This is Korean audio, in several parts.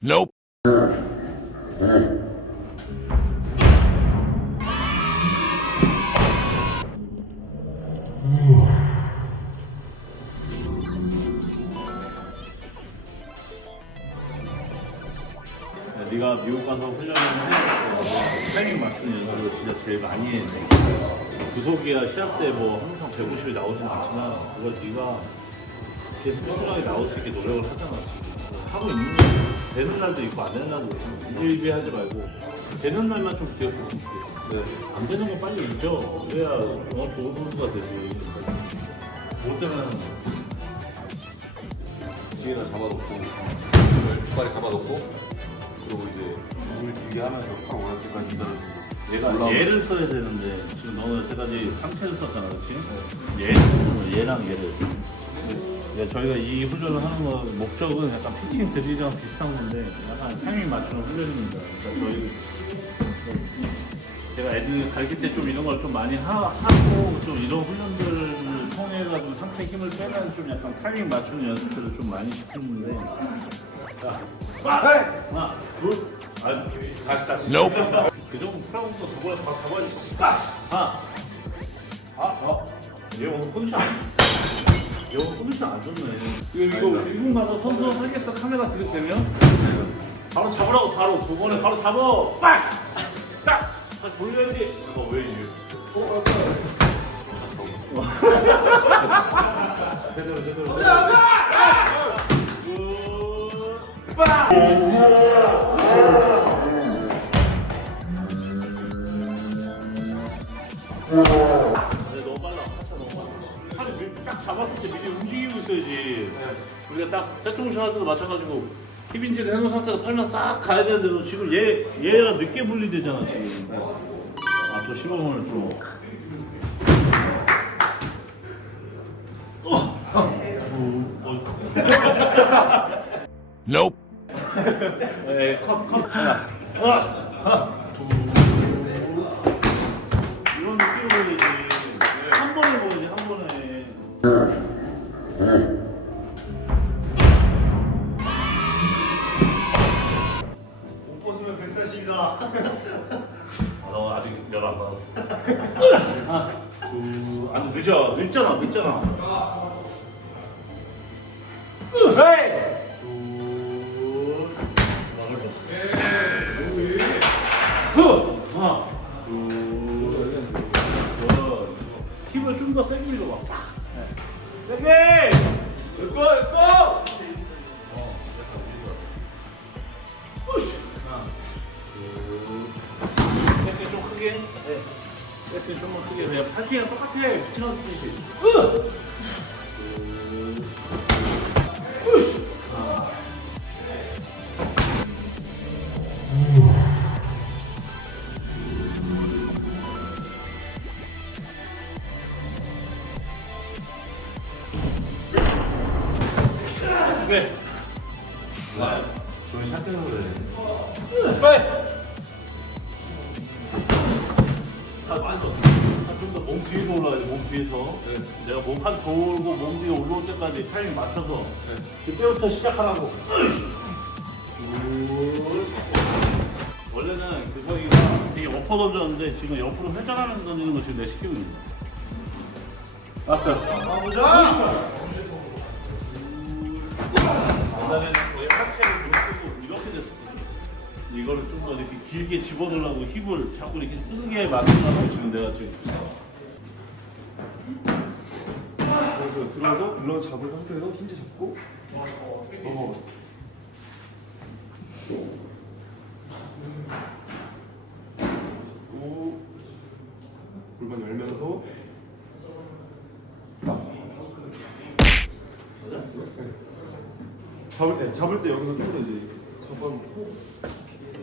Nope. 네가 미국 가서 훈련을 해 타이밍 맞추는 연습을 진짜 제일 많이 해. 구속이야 시합 때 뭐 항상 150이 나오진 않지만 그걸 네가 계속 꾸준하게 나올 수 있게 노력을 하잖아. 지금 하고 있는 게 되는 날도 있고 안 되는 날도 있고 일비하지 말고 되는 날만 좀 기억했으면 좋겠어. 네. 안 되는 건 빨리 잊어. 그래야 어, 좋은 선수가 되지. 못 되면 뒤에다 잡아놓고 뒷발에 잡아놓고 그리고 이제 몸을 길게 하면서 팔 올라갈 때까지 기다려주고 얘가 올라오면- 얘를 써야 되는데 지금 너는 여태까지 상체를 썼잖아 그렇지? 얘를 쓰는 거야, 얘랑 얘를 예, 저희가 이 훈련을 하는 거 목적은 약간 피칭 드릴이랑 비슷한 건데 약간 타이밍 맞추는 훈련입니다 그러니까 저희 제가 애들 가르칠 때 좀 이런 걸 좀 많이 하, 하고 좀 이런 훈련들을 통해 가지고 상체 힘을 빼는 좀 약간 타이밍 맞추는 연습들을 좀 많이 시키는데 자 하나 둘 아, 다시 다시 Nope. 그 정도 두 번에 다 잡아야지 딱 하나 아, 어. 얘 오늘 컨디 오늘 컨디션 안 좋네. 이거 이거 일본 가서 선수 하겠어? 카메라 들이대면? 바로 잡으라고 바로. 두 번에 바로 잡어. 빡! 딱! 다시 돌려야지. 이거 왜 이래? 제대로 제대로 굿. 빡! 근 우리가 딱 세트 모션 할 때도 마찬가지고 힙인지를 해놓은 상태에서 팔만 싹 가야 되는데 도 지금 얘, 얘가 늦게 분리되잖아 지금. 아또 시범을 좀. 어! 어, 어. Nope. 에, 컷, 컷. 하나, 하나, 둘. 이런 느낌으로 보야지. 한 번에 보야지, 한 번에. 140이다 아, 너 아직 열안 받았어. 하나, 둘. 안 늦어. 늦잖아, 늦잖아. 둘. 후! 하나, 둘. 원. 힘을 좀 더 세게 밀어봐. 네. 세게! 크게. 네. 백스 좀만 크게. 그냥 팔씨랑 똑같아. 붙이는 스피치. 으! 둘. 푸시! 하나. 그래. 와, 저희 샷대 는 그래. 빨리. 좀더 몸 뒤에서 올라가야 돼, 몸 뒤에서. 내가 몸판 돌고 몸 뒤에 올라올 때까지 타이밍 맞춰서. 그때부터 시작하라고. 둘. 원래는 그거기가 되게 엎어 던졌는데 지금 옆으로 회전하면서 던지는 거 지금 내가 시키고 있는 거야. 왔어. 원래는 거의 하체 이거를 좀 더 이렇게 길게 집어넣으려고 힙을 자꾸 이렇게 쓰는 게 맞는다고 지금 내가 지금. 그래서 들어서 물론 잡은 상태에서 힌지 잡고. 넘어가 그리고 골반 열면서. 네. 잡을 때 잡을 때 여기서 좀더 이제 잡아놓고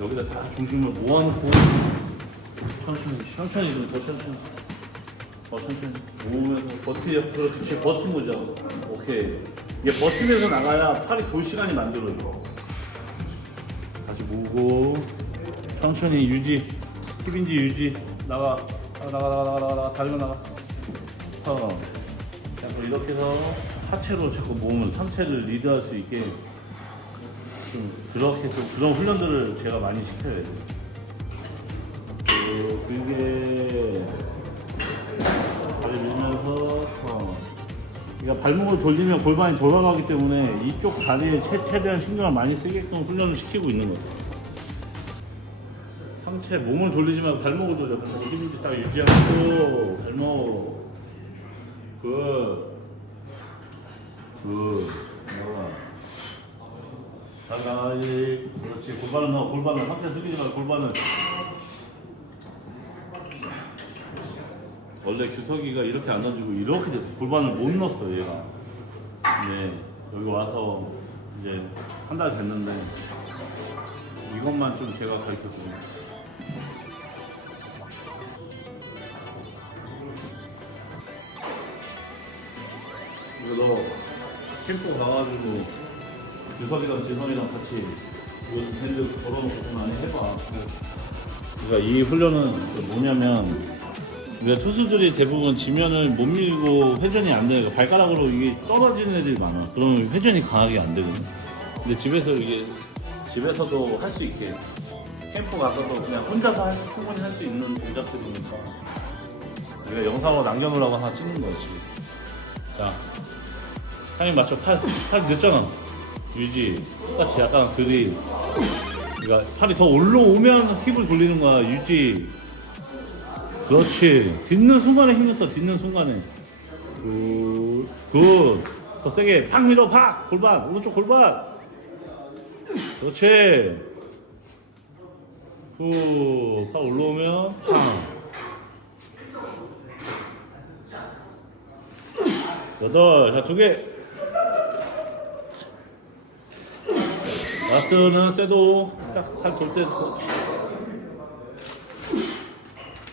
여기다 다 중심을 모아놓고 천천히 천천히 좀 더 천천히. 어 천천히. 모으면서 옆으로 그치 버튼 보자 오케이. 이게 버튼에서 나가야 팔이 돌 시간이 만들어져 다시 모으고 천천히 유지. 힙인지 유지. 나가. 나가 나가 나가 나가 나가 다리만 나가. 어. 자꾸 이렇게 해서 하체로 자꾸 모으면 상체를 리드할 수 있게 좀 그렇게 좀 그런 훈련들을 제가 많이 시켜야 돼요. 그, 그게 발을 밀면서 어. 그러니까 발목을 돌리면 골반이 돌아가기 때문에 이쪽 다리에 최, 최대한 신경을 많이 쓰게끔 훈련을 시키고 있는 거죠. 상체 몸을 돌리지 말고 발목을 돌려. 그래서 힘인지 딱 유지하고 발목. 굿. 굿. 나와. 자가이 그렇지. 골반을 넣어 골반을 상체 숙이지 말고 골반을 원래 규석이가 이렇게 안 던지고 이렇게 됐어. 골반을 못 넣었어 얘가. 네. 여기 와서 이제 한 달 됐는데 이것만 좀 제가 가르쳐주고 이거 너 캠프 가가지고 유석이랑 지성이랑 같이 이거 밴드 걸어놓고 좀 많이 해봐. 그러니까 이 훈련은 뭐냐면 우리가 투수들이 대부분 지면을 못 밀고 회전이 안 되고 발가락으로 이게 떨어지는 애들이 많아. 그러면 회전이 강하게 안 되거든. 근데 집에서 이게 집에서도 할 수 있게 캠프 가서도 그냥 혼자서 할 수, 충분히 할 수 있는 동작들이니까 우리가 영상으로 남겨놓으라고 하나 찍는 거지. 자, 타이밍 맞춰. 팔, 팔 늦잖아. 유지. 똑같이 약간 그리. 그러니까 팔이 더 올라오면 힙을 돌리는 거야. 유지. 그렇지. 딛는 순간에 힘을 써. 딛는 순간에. 굿. 굿. 더 세게. 팍 밀어. 팍. 골반. 오른쪽 골반. 그렇지. 후. 팍 올라오면 팍. 여덟. 자, 두 개. 라스는 쇠도 딱 팔 돌 때